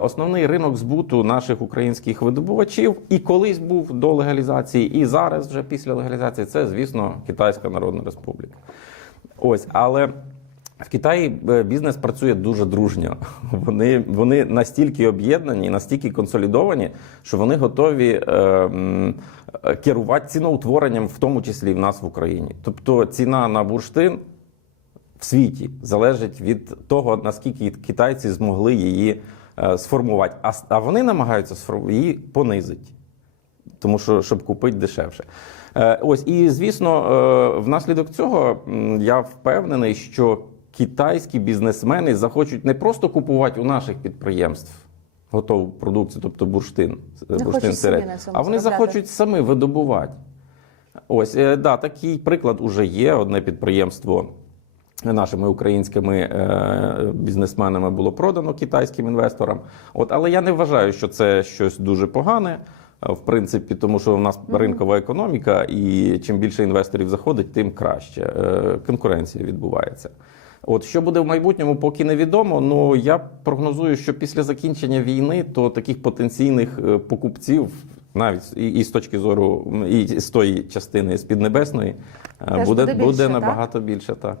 Основний ринок збуту наших українських видобувачів і колись був до легалізації, і зараз, вже після легалізації, це, звісно, Китайська Народна Республіка. Ось, але в Китаї е, бізнес працює дуже дружньо. Вони, вони настільки об'єднані, настільки консолідовані, що вони готові е, е, керувати ціноутворенням, в тому числі і в нас в Україні. Тобто ціна на бурштин в світі залежить від того, наскільки китайці змогли її сформувати. А, а вони намагаються її понизити тому що щоб купити дешевше. Е, ось і звісно, е, внаслідок цього я впевнений, що китайські бізнесмени захочуть не просто купувати у наших підприємств готову продукцію, тобто бурштин, Не бурштин хочуть сире, а вони захочуть самі видобувати. Ось е, да, такий приклад уже є. Одне підприємство нашими українськими е, бізнесменами було продано китайським інвесторам. От, але я не вважаю, що це щось дуже погане. е, В принципі, тому що в нас ринкова економіка, і чим більше інвесторів заходить, тим краще. Е, Конкуренція відбувається. От що буде в майбутньому, поки невідомо. Ну я прогнозую, що після закінчення війни то таких потенційних покупців, навіть і, і з точки зору, і з тої частини з піднебесної, Теж буде, буде буде більше, так? набагато більше. Так.